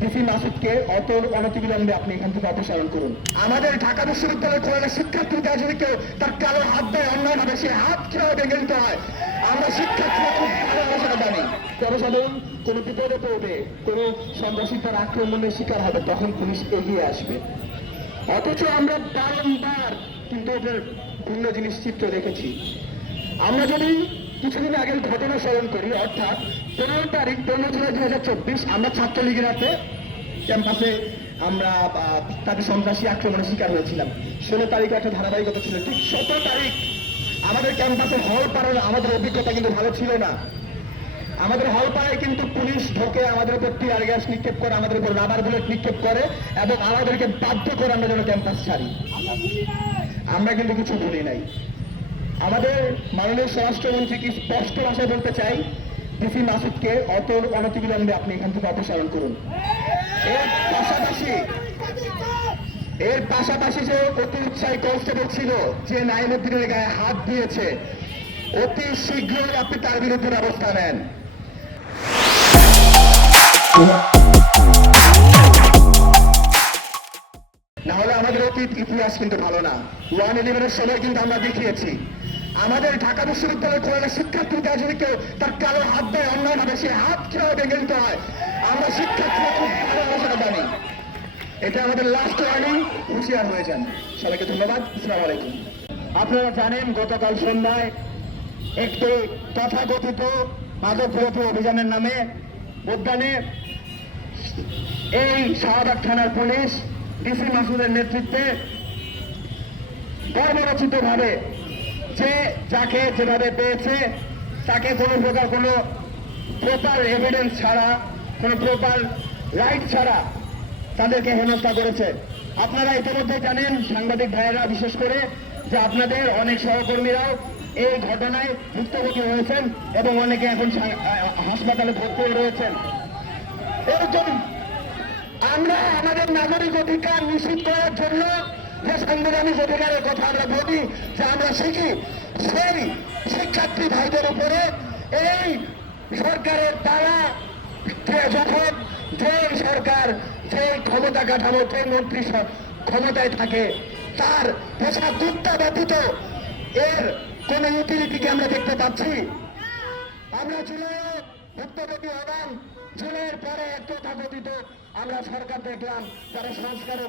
DC মাসুদকে অনতিবিলম্বে আপনি এখান থেকে অপসারণ করুন। আমাদের ঢাকা বিশ্ববিদ্যালয়ের কোন শিক্ষার্থীরা যদি কেউ তার কালো হাত দেয় অন্যায়ভাবে, সে হাত কিভাবে ভেঙে দিতে হয় আমরা শিক্ষার্থীরা খুব ভালোবাসা জানি। জনসাধারণ কোনো বিপদে পড়বে, কোনো সন্ত্রাসীদের আক্রমণের শিকার হবে, তখন পুলিশ এগিয়ে আসবে। অথচ আমরা বারংবার কিন্তু এটার ভিন্ন জিনিস চিত্র দেখেছি। আমরা যদি কিছুদিন আগের ঘটনা স্মরণ করি, অর্থাৎ 15 তারিখ 15 জুলাই 2024 আমরা ছাত্রলীগের হাতে ক্যাম্পাসে আমরা তাদের সন্ত্রাসী আক্রমণের শিকার হয়েছিলাম। 16 তারিখে একটা ধারাবাহিকতা ছিল। ঠিক 17 তারিখ আমাদের ক্যাম্পাসে হল পাড়ার আমাদের অভিজ্ঞতা কিন্তু ভালো ছিল না। আমাদের হল পাড়ায় কিন্তু পুলিশ ঢোকে, আমাদের উপর টিয়ার গ্যাস নিক্ষেপ করে, আমাদের উপর রাবার বুলেট নিক্ষেপ করে এবং আমাদেরকে বাধ্য করে আমরা যেন ক্যাম্পাস ছাড়ি। আমরা কিন্তু কিছু ভুলি নাই। আমাদের মাননীয় স্বরাষ্ট্রমন্ত্রী কি স্পষ্ট ভাষায় বলতে চাই, ডিসি মাসুদকে অনতিবিলম্বে আপনি এখান থেকে অপসারণ করুন। এর পাশাপাশি যে অতি উৎসাহী কনস্টেবল ছিল, যে নাইমুদ্দিনের গায়ে হাত দিয়েছে, অতি শীঘ্রই আপনি তার বিরুদ্ধে ব্যবস্থা নেন। না হলে আমাদের অতীত ইতিহাস কিন্তু ভালো না। 1/11-এর সময় কিন্তু আমরা দেখিয়েছি, আমাদের ঢাকা বিশ্ববিদ্যালয়ের কোন শিক্ষার্থীরা যদি কেউ তার কালো হাত দেয় অন্যায়ভাবে, সে হাত কিভাবে ভেঙে দিতে হয় আমরা শিক্ষার্থীরা খুব ভালোবাসা জানি। এটা আমাদের লাস্ট ওয়ার্নিং, হুঁশিয়ার হয়ে যান। সবাইকে ধন্যবাদ। আসসালামু আলাইকুম। আপনারা জানেন গতকাল সন্ধ্যায় একটি তথাকথিত মাদক বিরোধী অভিযানের নামে উদ্যানে এই শাহবাগ থানার পুলিশ ডিসি মাসুদের নেতৃত্বে কর্মরচিত ভাবে যে যাকে যেভাবে পেয়েছে তাকে কোনো প্রকার কোনো প্রপার এভিডেন্স ছাড়া, কোনো প্রপার রাইট ছাড়া তাদেরকে হেনস্থা করেছে। আপনারা ইতিমধ্যে জানেন, সাংবাদিক ভাইয়েরা বিশেষ করে, যে আপনাদের অনেক সহকর্মীরাও এই ঘটনায় ভুক্তভোগী হয়েছেন এবং অনেকে এখন হাসপাতালে ভর্তি রয়েছেন। এরকম আমরা আমাদের নাগরিক অধিকার নিশ্চিত করার জন্য যে সাংবিধানিক অধিকারের কথা আমরা বলি, যে আমরা শিখি, সেই শিক্ষার্থী ভাইদের উপরে এই সরকারের দ্বারা যখন যে সরকার, যে ক্ষমতা কাঠামো, যে মন্ত্রী ক্ষমতায় থাকে, তার পেশা দুঃখটা ব্যতীত এর কোন ইউটিলিটিকে আমরা দেখতে পাচ্ছি। আমরা জুলাইয়ে ভুক্তভোগী হলাম, জুলাইয়ের পরে এক তথাকথিত আমরা সরকার দেখলাম যারা সংস্কারের